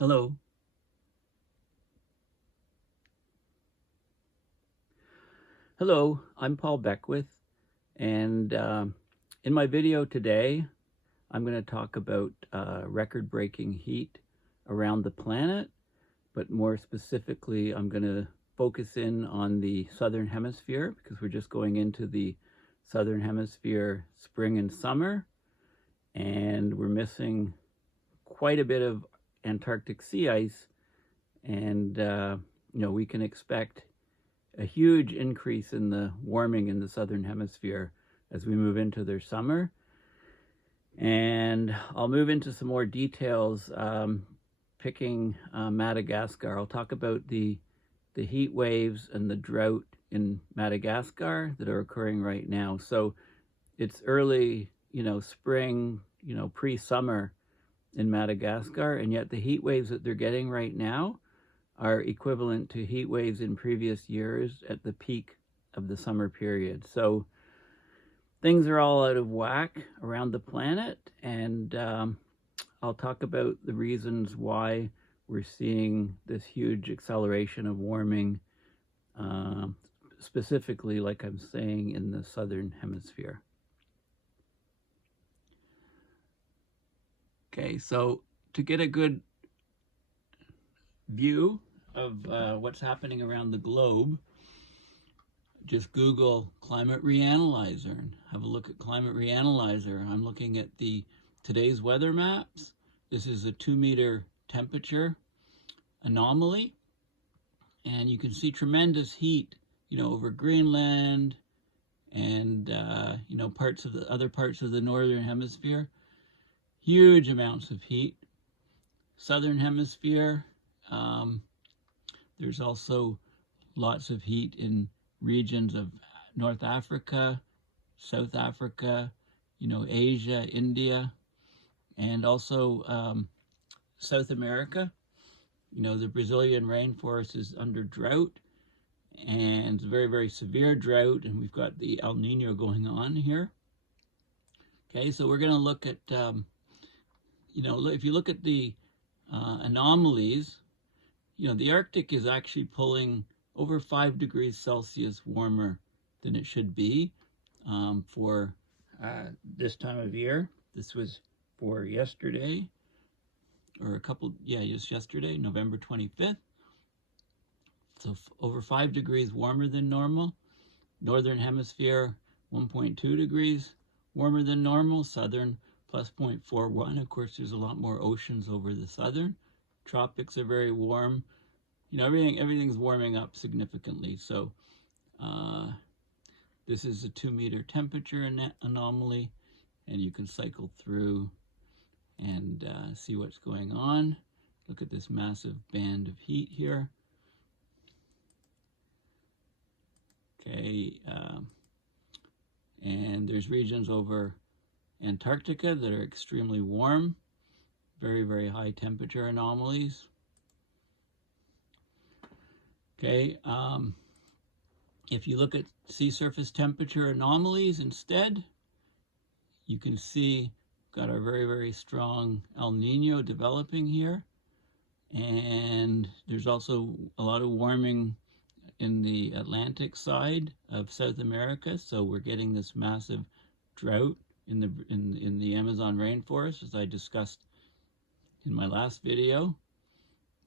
Hello. Hello, I'm Paul Beckwith, and in my video today, I'm going to talk about record-breaking heat around the planet, but more specifically, I'm going to focus in on the Southern Hemisphere because we're just going into the Southern Hemisphere spring and summer, and we're missing quite a bit of Antarctic sea ice, and we can expect a huge increase in the warming in the Southern Hemisphere as we move into their summer. And I'll move into some more details, picking Madagascar. I'll talk about the heat waves and the drought in Madagascar that are occurring right now. So it's early, spring, pre-summer in Madagascar, and yet the heat waves that they're getting right now are equivalent to heat waves in previous years at the peak of the summer period. So things are all out of whack around the planet, and I'll talk about the reasons why we're seeing this huge acceleration of warming, specifically, like I'm saying, in the Southern Hemisphere. Okay, so to get a good view of what's happening around the globe, just Google Climate Reanalyzer and have a look at Climate Reanalyzer. I'm looking at today's weather maps. This is a 2-meter temperature anomaly, and you can see tremendous heat, over Greenland and parts of the other parts of the Northern Hemisphere. Huge amounts of heat. Southern Hemisphere, there's also lots of heat in regions of North Africa, South Africa, Asia, India, and also South America. The Brazilian rainforest is under drought, and it's a very, very severe drought, and we've got the El Niño going on here. Okay, so we're going to look at, if you look at the anomalies, the Arctic is actually pulling over 5 degrees Celsius warmer than it should be for this time of year. This was for yesterday, or just yesterday, November 25th. So over 5 degrees warmer than normal. Northern Hemisphere, 1.2 degrees warmer than normal. Southern, plus 0.41. Of course, there's a lot more oceans over the southern. Tropics are very warm. Everything's warming up significantly. So this is a 2-meter temperature anomaly, and you can cycle through and see what's going on. Look at this massive band of heat here. Okay, and there's regions over Antarctica that are extremely warm, very, very high temperature anomalies. Okay, if you look at sea surface temperature anomalies instead, you can see we've got our very, very strong El Niño developing here. And there's also a lot of warming in the Atlantic side of South America. So we're getting this massive drought in the Amazon rainforest, as I discussed in my last video.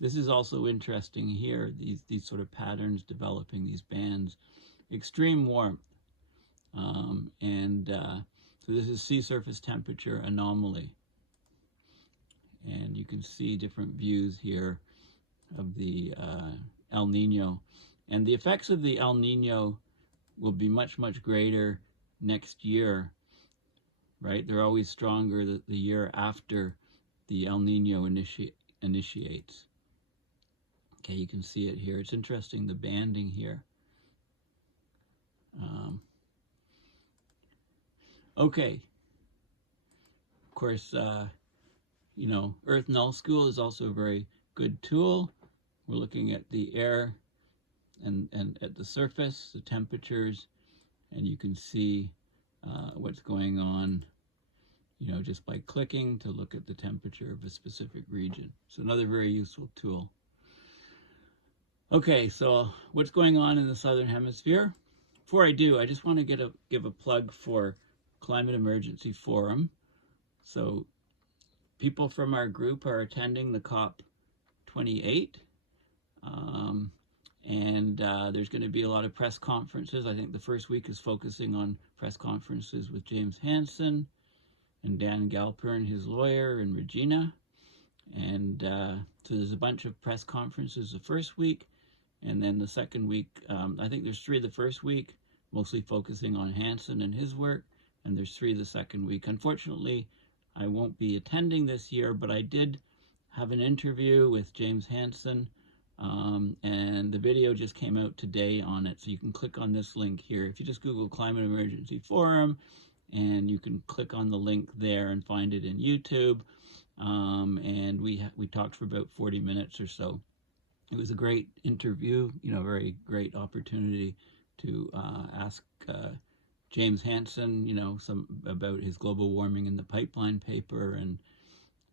This is also interesting here, these sort of patterns developing, these bands. Extreme warmth. So this is sea surface temperature anomaly. And you can see different views here of the El Niño. And the effects of the El Niño will be much, much greater next year, right? They're always stronger the year after the El Niño initiates. Okay, you can see it here. It's interesting, the banding here. Okay. Of course, Earth Null School is also a very good tool. We're looking at the air and at the surface, the temperatures, and you can see what's going on, just by clicking to look at the temperature of a specific region. So another very useful tool. Okay, so what's going on in the Southern Hemisphere? Before I do, I just want to give a plug for Climate Emergency Forum. So people from our group are attending the COP28, and there's going to be a lot of press conferences. I think the first week is focusing on press conferences with James Hansen and Dan Galpern, his lawyer, and Regina. And so there's a bunch of press conferences the first week, and then the second week, I think there's 3 the first week, mostly focusing on Hansen and his work, and there's 3 the second week. Unfortunately, I won't be attending this year, but I did have an interview with James Hansen, and the video just came out today on it, so you can click on this link here. If you just Google Climate Emergency Forum, and you can click on the link there and find it in YouTube. And we talked for about 40 minutes or so. It was a great interview, very great opportunity to ask James Hansen, some about his global warming in the pipeline paper and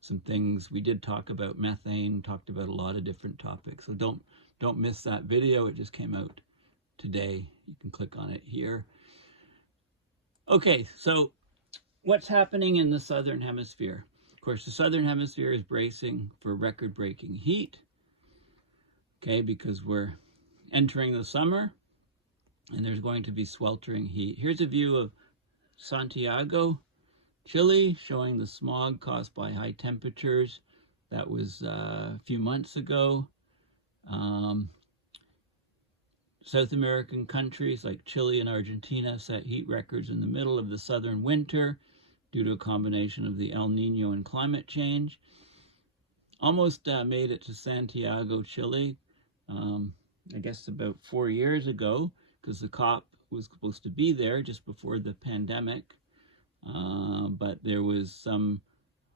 some things. We did talk about methane, talked about a lot of different topics. So don't miss that video. It just came out today. You can click on it here. Okay, so what's happening in the Southern Hemisphere? Of course, the Southern Hemisphere is bracing for record-breaking heat, okay, because we're entering the summer, and there's going to be sweltering heat. Here's a view of Santiago, Chile, showing the smog caused by high temperatures. That was a few months ago. South American countries like Chile and Argentina set heat records in the middle of the southern winter due to a combination of the El Niño and climate change. Almost made it to Santiago, Chile, I guess about 4 years ago, because the COP was supposed to be there just before the pandemic. But there was some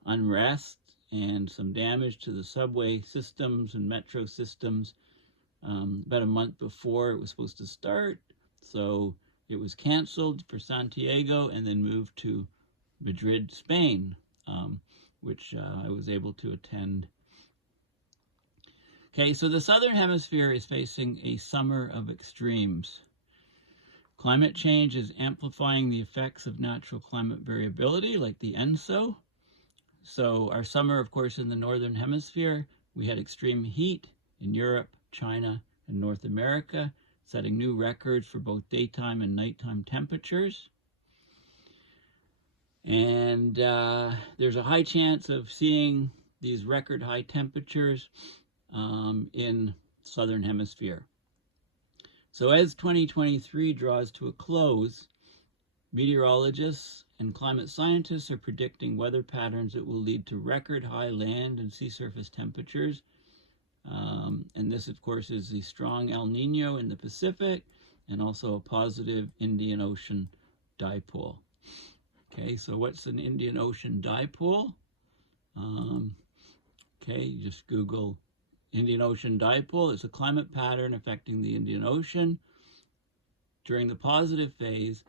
unrest and some damage to the subway systems and metro systems about a month before it was supposed to start. So it was canceled for Santiago and then moved to Madrid, Spain, which I was able to attend. Okay, so the Southern Hemisphere is facing a summer of extremes. Climate change is amplifying the effects of natural climate variability, like the ENSO. So our summer, of course, in the Northern Hemisphere, we had extreme heat in Europe, China, and North America, setting new records for both daytime and nighttime temperatures. And there's a high chance of seeing these record high temperatures in Southern Hemisphere. So as 2023 draws to a close, meteorologists and climate scientists are predicting weather patterns that will lead to record high land and sea surface temperatures. And this, of course, is the strong El Niño in the Pacific and also a positive Indian Ocean Dipole. Okay, so what's an Indian Ocean Dipole? Okay, you just Google Indian Ocean Dipole. It's a climate pattern affecting the Indian Ocean. During the positive phase,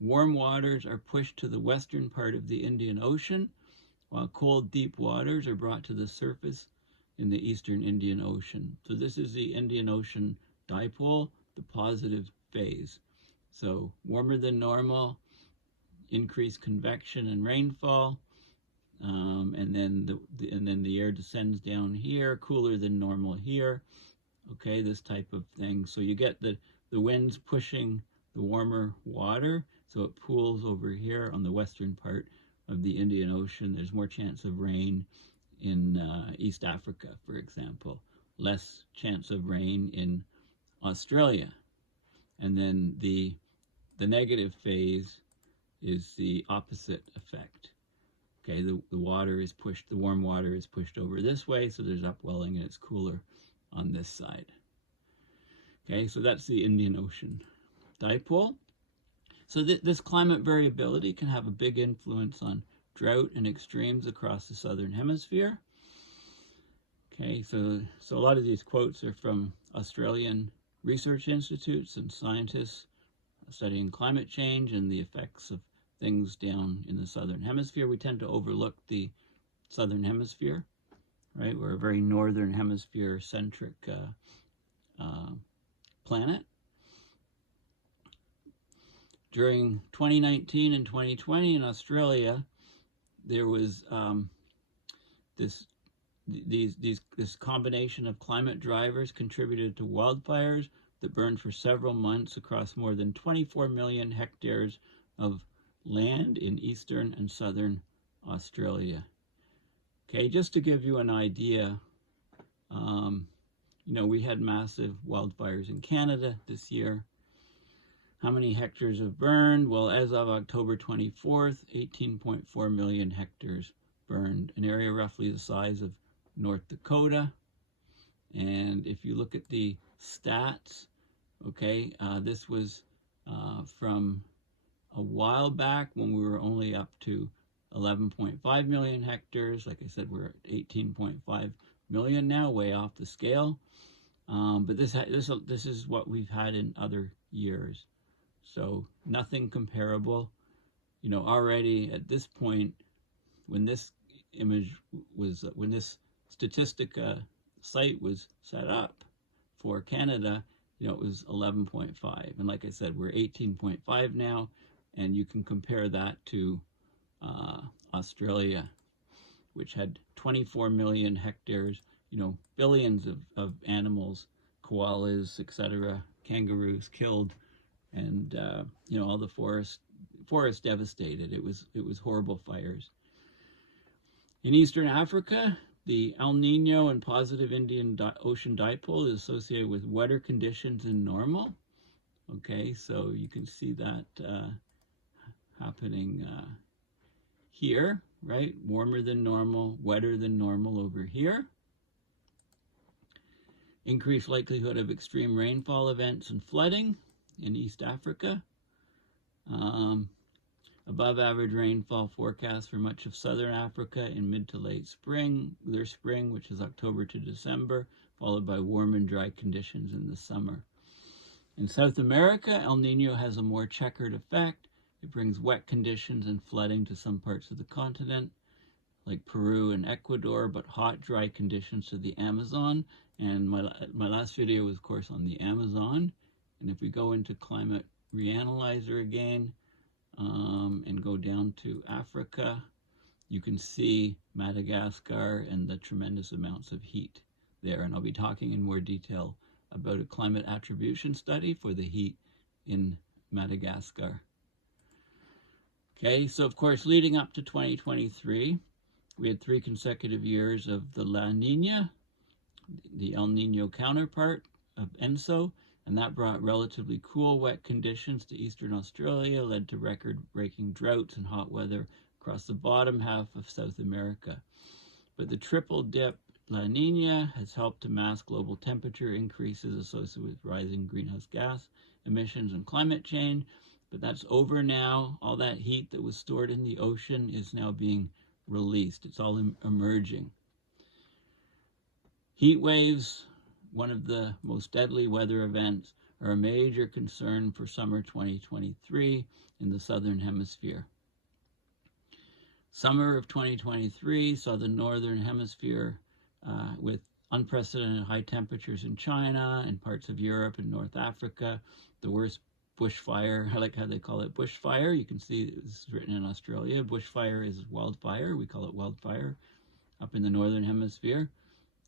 warm waters are pushed to the western part of the Indian Ocean, while cold, deep waters are brought to the surface in the eastern Indian Ocean. So this is the Indian Ocean Dipole, the positive phase. So warmer than normal, increased convection and rainfall, and then the air descends down here, cooler than normal here. Okay, this type of thing. So you get the winds pushing the warmer water, so it pools over here on the western part of the Indian Ocean. There's more chance of rain in East Africa, for example, less chance of rain in Australia. And then the negative phase is the opposite effect. Okay, the water is pushed, the warm water is pushed over this way, so there's upwelling and it's cooler on this side. Okay, so that's the Indian Ocean Dipole. So this climate variability can have a big influence on drought and extremes across the Southern Hemisphere. Okay, so a lot of these quotes are from Australian research institutes and scientists studying climate change and the effects of things down in the Southern Hemisphere. We tend to overlook the Southern Hemisphere, right? We're a very Northern Hemisphere centric planet. During 2019 and 2020 in Australia, there was this combination of climate drivers contributed to wildfires that burned for several months across more than 24 million hectares of land in eastern and southern Australia. Okay, just to give you an idea, we had massive wildfires in Canada this year. How many hectares have burned? Well, as of October 24th, 18.4 million hectares burned, an area roughly the size of North Dakota. And if you look at the stats, okay, this was from a while back when we were only up to 11.5 million hectares. Like I said, we're at 18.5 million now, way off the scale. But this is what we've had in other years. So nothing comparable. Already at this point, when this when this statistic site was set up for Canada, it was 11.5. And like I said, we're 18.5 now, and you can compare that to Australia, which had 24 million hectares, billions of animals, koalas, etc., kangaroos killed, and all the forest devastated. It was horrible fires. In Eastern Africa, the El Niño and positive Indian Ocean Dipole is associated with wetter conditions than normal. Okay, so you can see that happening here, right? Warmer than normal, wetter than normal over here. Increased likelihood of extreme rainfall events and flooding in East Africa. Above average rainfall forecast for much of Southern Africa in mid to late spring, which is October to December, followed by warm and dry conditions in the summer. In South America, El Niño has a more checkered effect. It brings wet conditions and flooding to some parts of the continent, like Peru and Ecuador, but hot, dry conditions to the Amazon. And my last video was, of course, on the Amazon. And if we go into Climate Reanalyzer again, and go down to Africa, you can see Madagascar and the tremendous amounts of heat there. And I'll be talking in more detail about a climate attribution study for the heat in Madagascar. Okay, so of course, leading up to 2023, we had 3 consecutive years of the La Niña, the El Niño counterpart of ENSO, and that brought relatively cool, wet conditions to eastern Australia, led to record-breaking droughts and hot weather across the bottom half of South America. But the triple dip La Niña has helped to mask global temperature increases associated with rising greenhouse gas emissions and climate change. But that's over now. All that heat that was stored in the ocean is now being released. It's all emerging. Heat waves, one of the most deadly weather events, are a major concern for summer 2023 in the Southern Hemisphere. Summer of 2023 saw the Northern Hemisphere with unprecedented high temperatures in China and parts of Europe and North Africa, the worst bushfire. I like how they call it bushfire. You can see this is written in Australia. Bushfire is wildfire. We call it wildfire up in the Northern Hemisphere.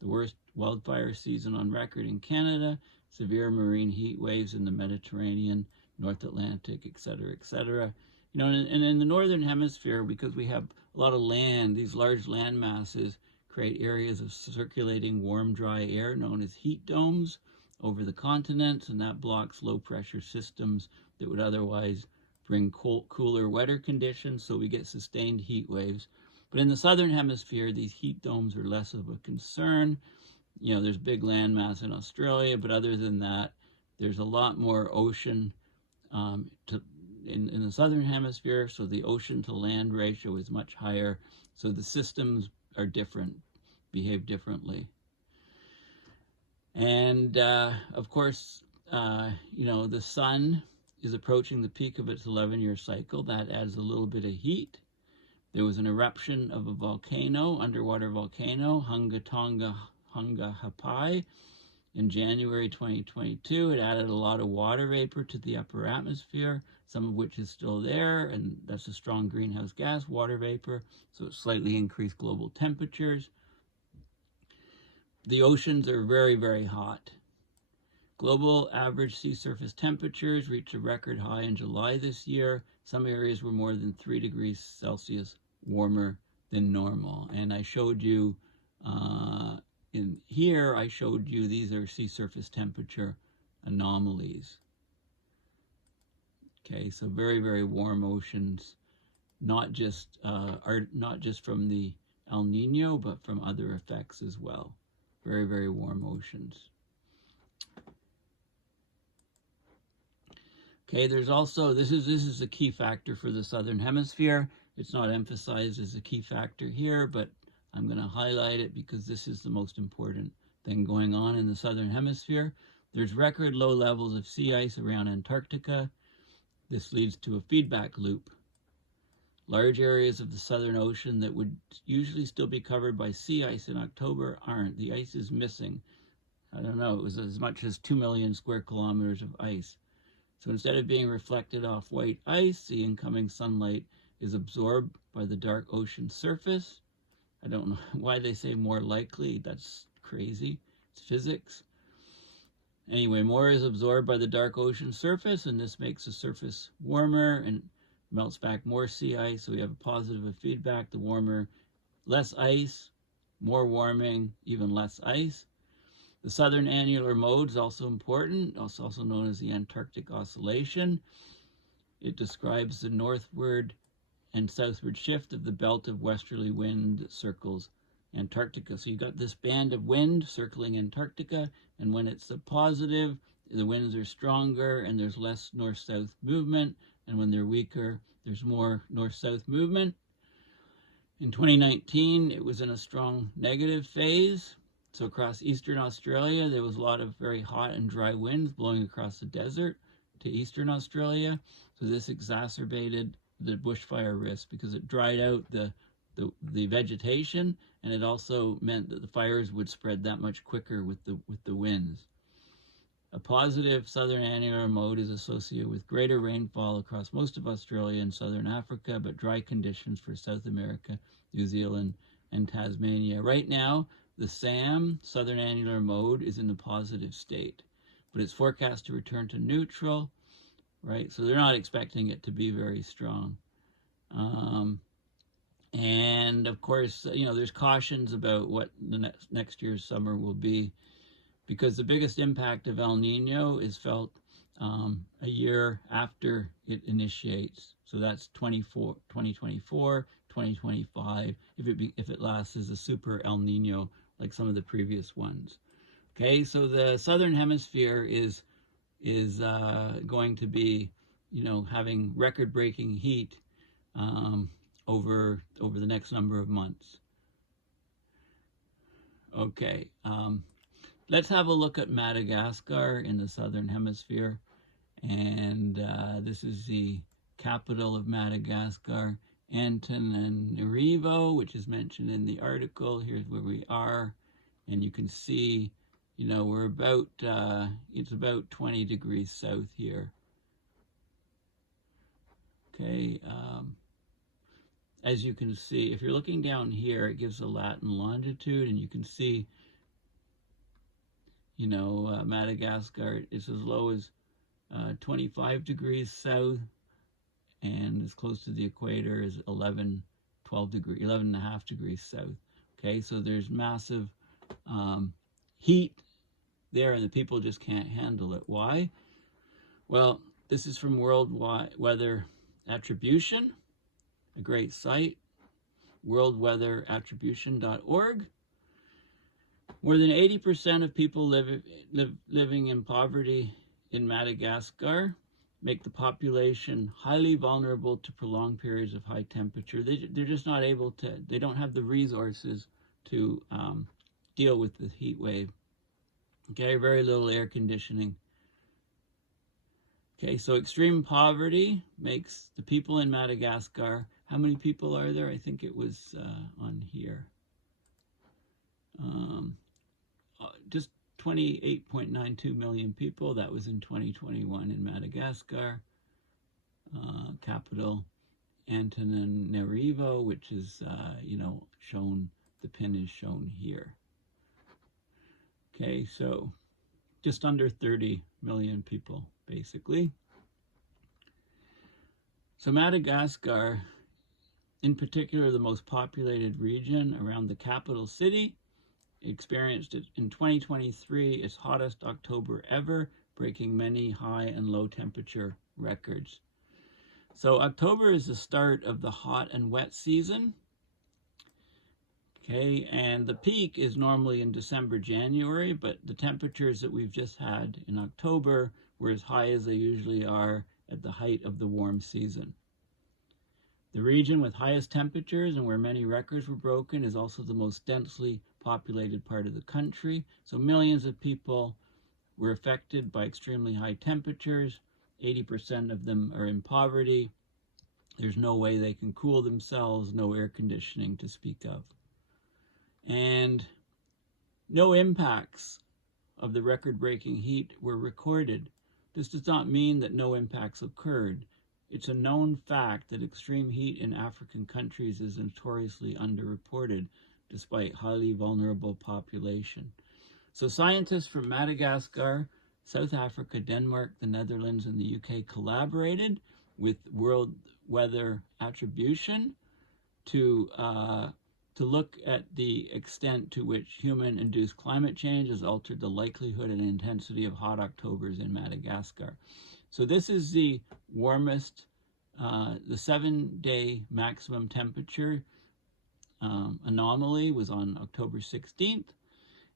The worst wildfire season on record in Canada, severe marine heat waves in the Mediterranean, North Atlantic, etc., etc. And in the Northern Hemisphere, because we have a lot of land, these large land masses create areas of circulating warm, dry air known as heat domes over the continents, and that blocks low-pressure systems that would otherwise bring cooler, wetter conditions, so we get sustained heat waves. But in the Southern Hemisphere, these heat domes are less of a concern. There's big landmass in Australia, but other than that, there's a lot more ocean in the Southern Hemisphere, so the ocean to land ratio is much higher. So the systems are different, behave differently. And of course, the sun is approaching the peak of its 11-year cycle. That adds a little bit of heat. There was an eruption of a volcano, underwater volcano, Hunga Hapai, in January 2022. It added a lot of water vapor to the upper atmosphere, some of which is still there, and that's a strong greenhouse gas, water vapor, so it slightly increased global temperatures. The oceans are very, very hot. Global average sea surface temperatures reached a record high in July this year. Some areas were more than 3 degrees Celsius warmer than normal. And I showed you in here, I showed you these are sea surface temperature anomalies. Okay, so very, very warm oceans, not just from the El Nino, but from other effects as well. Very, very warm oceans. Okay, there's also, this is a key factor for the Southern Hemisphere. It's not emphasized as a key factor here, but I'm going to highlight it because this is the most important thing going on in the Southern Hemisphere. There's record low levels of sea ice around Antarctica. This leads to a feedback loop. Large areas of the Southern Ocean that would usually still be covered by sea ice in October aren't. The ice is missing. I don't know, it was as much as 2 million square kilometers of ice. So instead of being reflected off white ice, the incoming sunlight is absorbed by the dark ocean surface. I don't know why they say more likely. That's crazy. It's physics. Anyway, more is absorbed by the dark ocean surface, and this makes the surface warmer and melts back more sea ice. So we have a positive feedback. The warmer, less ice, more warming, even less ice. The southern annular mode is also important. It's also known as the Antarctic Oscillation. It describes the northward and southward shift of the belt of westerly wind that circles Antarctica. So you got this band of wind circling Antarctica, and when it's a positive, the winds are stronger and there's less north-south movement, and when they're weaker, there's more north-south movement. In 2019, it was in a strong negative phase. So across eastern Australia, there was a lot of very hot and dry winds blowing across the desert to eastern Australia. So this exacerbated the bushfire risk because it dried out the vegetation, and it also meant that the fires would spread that much quicker with the winds. A positive southern annular mode is associated with greater rainfall across most of Australia and southern Africa, but dry conditions for South America, New Zealand, and Tasmania. Right now, the SAM, southern annular mode, is in the positive state, but it's forecast to return to neutral, right? So they're not expecting it to be very strong. And of course, you know, there's cautions about what the next year's summer will be, because the biggest impact of El Nino is felt a year after it initiates. So that's 2024, 2025, if it lasts as a super El Nino like some of the previous ones. Okay, so the Southern Hemisphere is going to be, you know, having record-breaking heat over the next number of months. Okay, let's have a look at Madagascar in the Southern Hemisphere. And this is the capital of Madagascar, Antananarivo, which is mentioned in the article. Here's where we are. And you can see, you know, we're about, it's about 20 degrees south here. Okay, as you can see, if you're looking down here, it gives the lat and longitude, and you can see, you know, Madagascar is as low as 25 degrees south, and as close to the equator is 11 and a half degrees south. Okay, so there's massive heat there, and the people just can't handle it. Why? Well, this is from World Weather Attribution, a great site, worldweatherattribution.org. More than 80% of people living in poverty in Madagascar make the population highly vulnerable to prolonged periods of high temperature. They're just not able to, they don't have the resources to deal with the heat wave. Okay, very little air conditioning. Okay, so extreme poverty makes the people in Madagascar, how many people are there? I think it was on here. Just 28.92 million people. That was in 2021 in Madagascar. Capital Antananarivo, which is, shown, the pin is shown here. Okay, so just under 30 million people, basically. So Madagascar, in particular, the most populated region around the capital city, experienced it in 2023, its hottest October ever, breaking many high and low temperature records. So October is the start of the hot and wet season. Okay, and the peak is normally in December, January, but the temperatures that we've just had in October were as high as they usually are at the height of the warm season. The region with highest temperatures and where many records were broken is also the most densely populated part of the country. So millions of people were affected by extremely high temperatures. 80% of them are in poverty. There's no way they can cool themselves, no air conditioning to speak of. And no impacts of the record-breaking heat were recorded. This does not mean that no impacts occurred. It's a known fact that extreme heat in African countries is notoriously underreported, despite highly vulnerable population. So scientists from Madagascar, South Africa, Denmark, the Netherlands, and the UK collaborated with World Weather Attribution to look at the extent to which human-induced climate change has altered the likelihood and intensity of hot Octobers in Madagascar. So this is the warmest, the 7-day maximum temperature anomaly was on October 16th.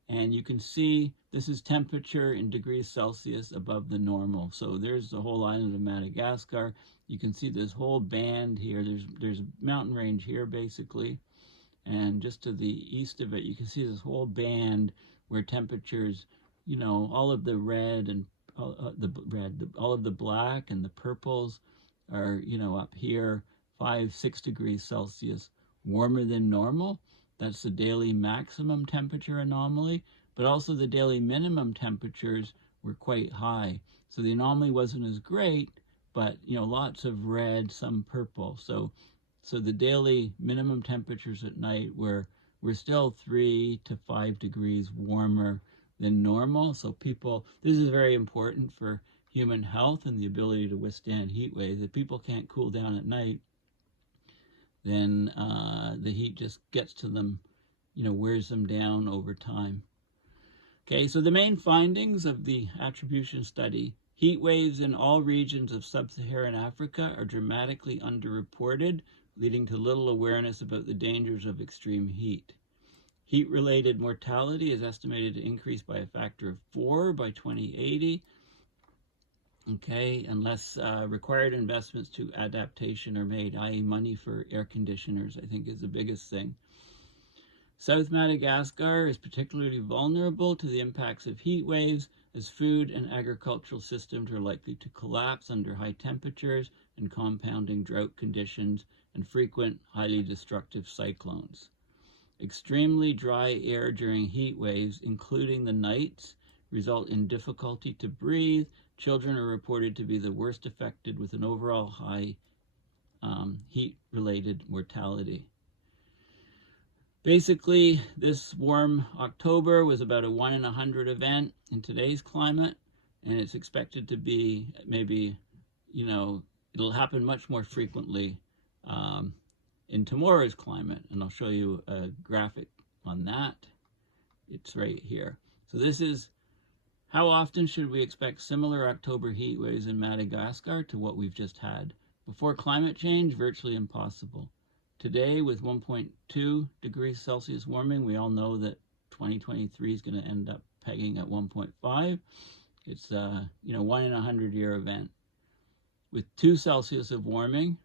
And you can see this is temperature in degrees Celsius above the normal. So there's the whole island of Madagascar. You can see this whole band here. There's a mountain range here, basically. And just to the east of it, you can see this whole band where temperatures, all of the red and all of the black and the purples are, up here, 5-6 degrees Celsius warmer than normal. That's the daily maximum temperature anomaly, but also the daily minimum temperatures were quite high. So the anomaly wasn't as great, but lots of red, some purple. So the daily minimum temperatures at night were still 3 to 5 degrees warmer than normal. So this is very important for human health and the ability to withstand heat waves. If people can't cool down at night, then the heat just gets to them, wears them down over time. Okay, so the main findings of the attribution study: heat waves in all regions of sub-Saharan Africa are dramatically underreported, leading to little awareness about the dangers of extreme heat. Heat-related mortality is estimated to increase by a factor of 4 by 2080. Okay, unless required investments to adaptation are made, i.e. money for air conditioners, I think is the biggest thing. South Madagascar is particularly vulnerable to the impacts of heat waves, as food and agricultural systems are likely to collapse under high temperatures and compounding drought conditions and frequent highly destructive cyclones. Extremely dry air during heat waves, including the nights, result in difficulty to breathe. Children are reported to be the worst affected, with an overall high heat-related mortality. Basically, this warm October was about a 1 in 100 event in today's climate, and it's expected to be maybe, it'll happen much more frequently in tomorrow's climate, and I'll show you a graphic on that. It's right here. So this is how often should we expect similar October heat waves in Madagascar to what we've just had? Before climate change, virtually impossible. Today, with 1.2 degrees Celsius warming, we all know that 2023 is going to end up pegging at 1.5. It's a 1 in 100 year event. With 2 Celsius of warming,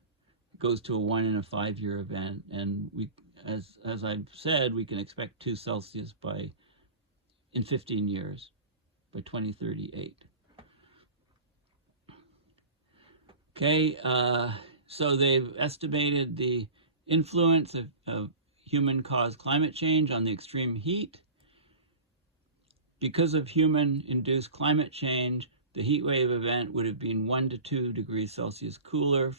it goes to a 1 in a 5 year event. And we, as I've said, we can expect 2 Celsius in 15 years, by 2038. Okay, so they've estimated the influence of human-caused climate change on the extreme heat. Because of human-induced climate change, the heat wave event would have been 1 to 2 degrees Celsius cooler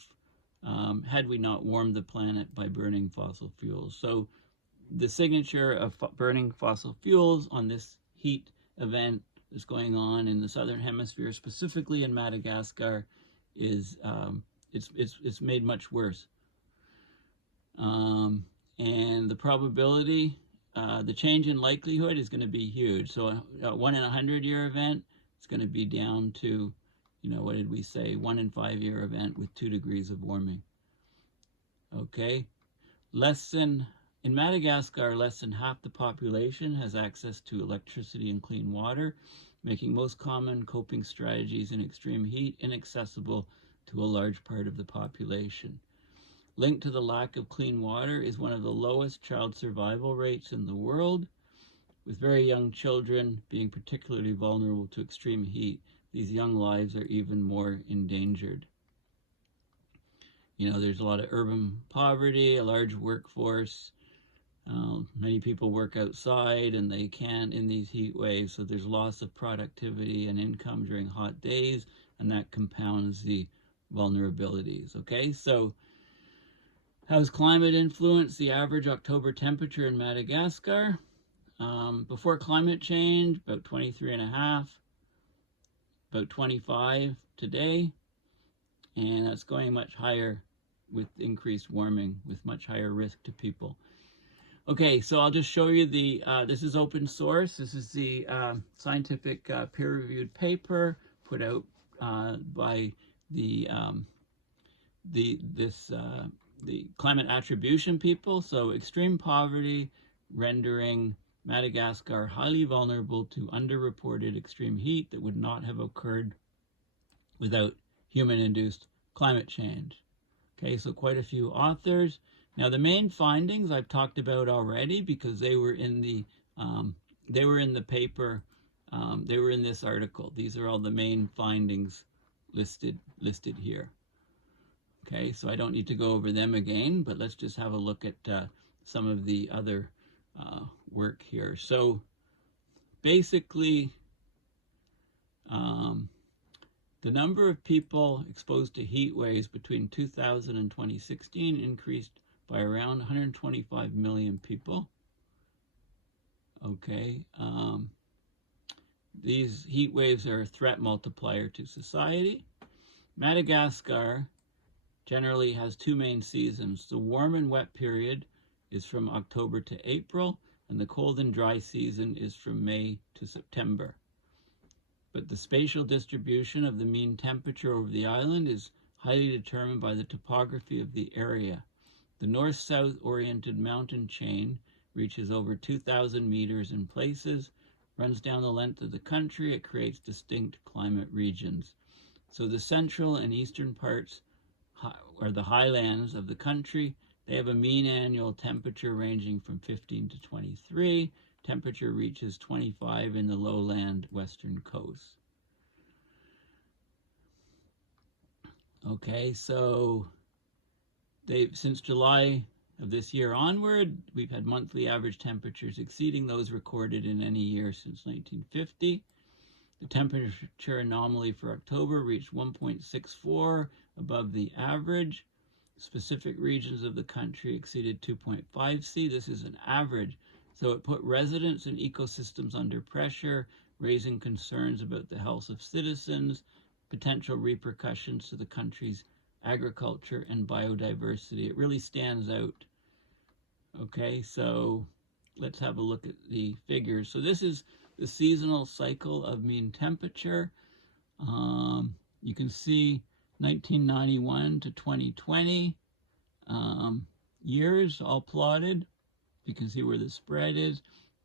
had we not warmed the planet by burning fossil fuels. So the signature of burning fossil fuels on this heat event that's going on in the Southern Hemisphere, specifically in Madagascar, is it's made much worse. And the probability, the change in likelihood is going to be huge. So a 1 in 100-year event, it's going to be down to, what did we say, 1 in 5-year event with 2 degrees of warming. Okay, in Madagascar, less than half the population has access to electricity and clean water, making most common coping strategies in extreme heat inaccessible to a large part of the population. Linked to the lack of clean water is one of the lowest child survival rates in the world, with very young children being particularly vulnerable to extreme heat. These young lives are even more endangered. There's a lot of urban poverty, a large workforce. Many people work outside and they can't in these heat waves, so there's loss of productivity and income during hot days, and that compounds the vulnerabilities. Okay, so how's climate influenced the average October temperature in Madagascar? Before climate change, about 23.5, about 25 today, and that's going much higher with increased warming, with much higher risk to people. Okay, so I'll just show you this is open source. This is the scientific peer-reviewed paper put out by the climate attribution people. So extreme poverty rendering Madagascar highly vulnerable to underreported extreme heat that would not have occurred without human-induced climate change. Okay, so quite a few authors. Now the main findings I've talked about already because they were in the paper, they were in this article. These are all the main findings listed here. Okay, so I don't need to go over them again, but let's just have a look at some of the other work here. So basically, the number of people exposed to heat waves between 2000 and 2016 increased by around 125 million people. Okay, these heat waves are a threat multiplier to society. Madagascar generally has 2 main seasons. The warm and wet period is from October to April, and the cold and dry season is from May to September. But the spatial distribution of the mean temperature over the island is highly determined by the topography of the area. The north-south oriented mountain chain reaches over 2,000 meters in places, runs down the length of the country. It creates distinct climate regions. So the central and eastern parts are the highlands of the country. They have a mean annual temperature ranging from 15 to 23. Temperature reaches 25 in the lowland western coast. Okay, so since July of this year onward, we've had monthly average temperatures exceeding those recorded in any year since 1950. The temperature anomaly for October reached 1.64 above the average. Specific regions of the country exceeded 2.5 C. This is an average, so it put residents and ecosystems under pressure, raising concerns about the health of citizens, potential repercussions to the country's agriculture and biodiversity. It really stands out. Okay, so let's have a look at the figures. So this is the seasonal cycle of mean temperature. You can see 1991 to 2020 years all plotted. You can see where the spread is.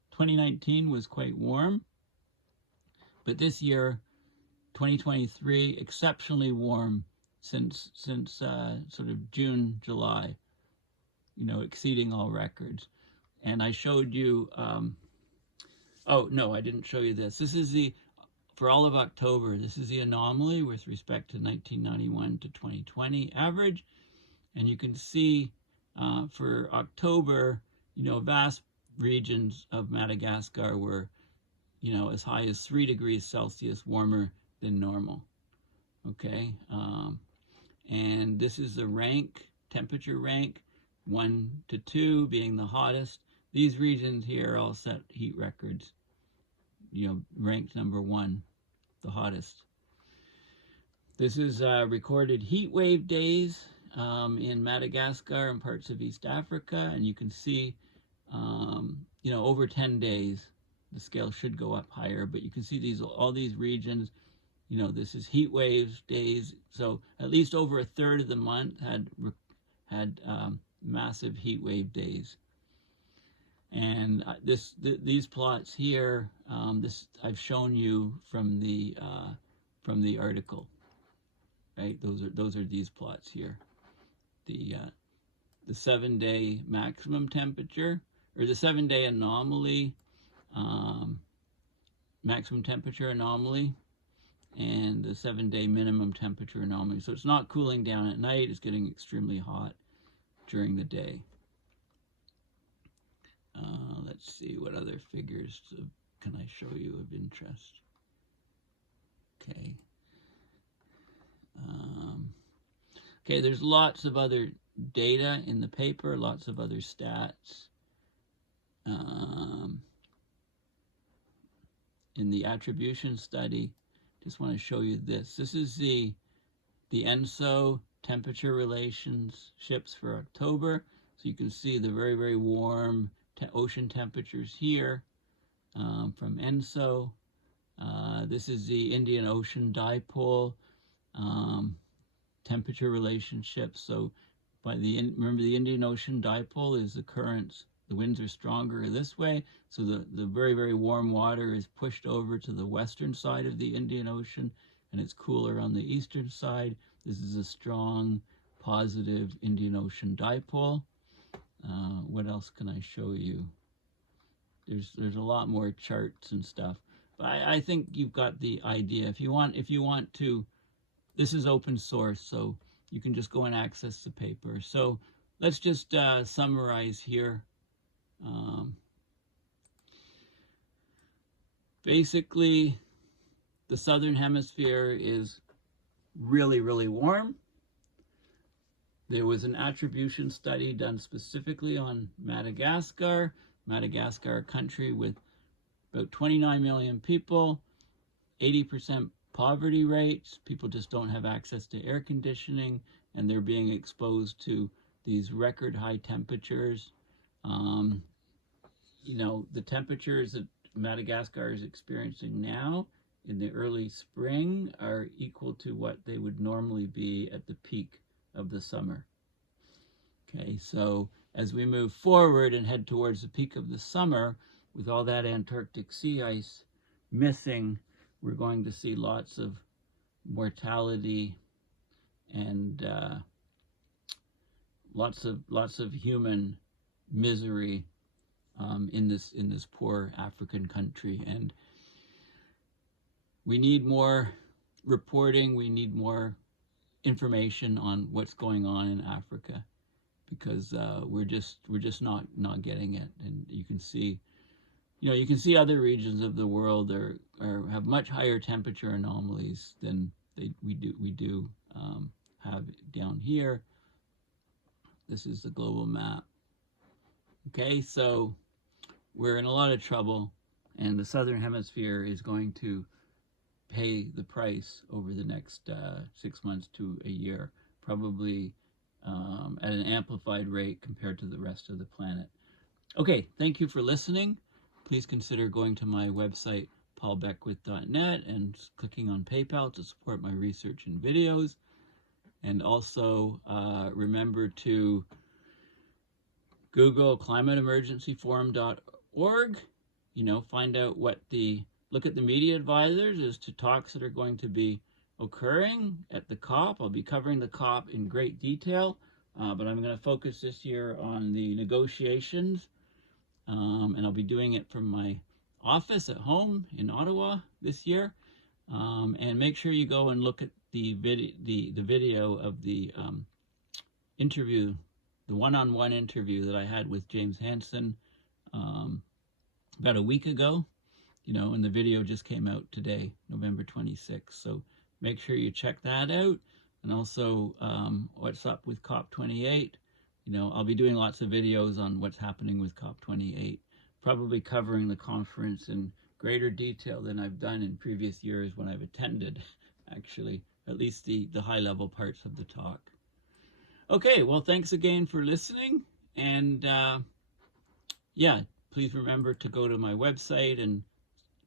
2019 was quite warm, but this year, 2023, exceptionally warm since sort of June, July, exceeding all records. And I showed you, oh no, I didn't show you this. This is the for all of October. This is the anomaly with respect to 1991 to 2020 average. And you can see for October, vast regions of Madagascar were, as high as 3 degrees Celsius warmer than normal. Okay, and this is the rank, temperature rank, 1 to 2 being the hottest. These regions here all set heat records, ranked number 1, the hottest. This is recorded heat wave days in Madagascar and parts of East Africa, and you can see, over 10 days, the scale should go up higher, but you can see all these regions, this is heat waves days, so at least over a third of the month had massive heat wave days. And these plots here, I've shown you from the article, right? Those are these plots here. The 7-day maximum temperature, or the 7-day anomaly, maximum temperature anomaly, and the 7-day minimum temperature anomaly. So it's not cooling down at night, it's getting extremely hot during the day. Let's see, what other figures can I show you of interest? Okay. Okay, there's lots of other data in the paper, lots of other stats. In the attribution study, just want to show you this. This is the ENSO temperature relationships for October. So you can see the very, very warm ocean temperatures here from ENSO. This is the Indian Ocean Dipole temperature relationship. So remember the Indian Ocean Dipole is the currents, the winds are stronger this way. So the very, very warm water is pushed over to the western side of the Indian Ocean, and it's cooler on the eastern side. This is a strong, positive Indian Ocean Dipole. What else can I show you? There's a lot more charts and stuff, but I think you've got the idea. If you want to, this is open source, so you can just go and access the paper. So let's just summarize here. Basically, the Southern Hemisphere is really, really warm. There was an attribution study done specifically on Madagascar. Madagascar, a country with about 29 million people, 80% poverty rates. People just don't have access to air conditioning, and they're being exposed to these record high temperatures. The temperatures that Madagascar is experiencing now in the early spring are equal to what they would normally be at the peak of the summer. Okay, so as we move forward and head towards the peak of the summer, with all that Antarctic Sea-Ice missing, we're going to see lots of mortality and lots of human misery in this poor African country. And we need more reporting. We need more information on what's going on in Africa, because we're just not getting it. And you can see, other regions of the world have much higher temperature anomalies than we do have down here. This is the global map. Okay, so we're in a lot of trouble, and the Southern Hemisphere is going to pay the price over the next 6 months to a year, probably at an amplified rate compared to the rest of the planet. Okay, thank you for listening. Please consider going to my website, paulbeckwith.net, and clicking on PayPal to support my research and videos. And also remember to Google climateemergencyforum.org, find out look at the media advisors as to talks that are going to be occurring at the COP. I'll be covering the COP in great detail, but I'm going to focus this year on the negotiations, and I'll be doing it from my office at home in Ottawa this year. And make sure you go and look at the video of the interview, the one-on-one interview that I had with James Hansen about a week ago, and the video just came out today, November 26th. So make sure you check that out. And also what's up with COP28. I'll be doing lots of videos on what's happening with COP28, probably covering the conference in greater detail than I've done in previous years when I've attended, actually, at least the high-level parts of the talk. Okay, well, thanks again for listening. And yeah, please remember to go to my website and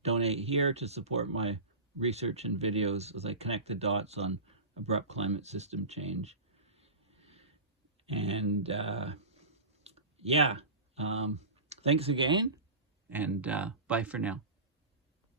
donate here to support my research and videos as I connect the dots on abrupt climate system change. And yeah, thanks again, and bye for now.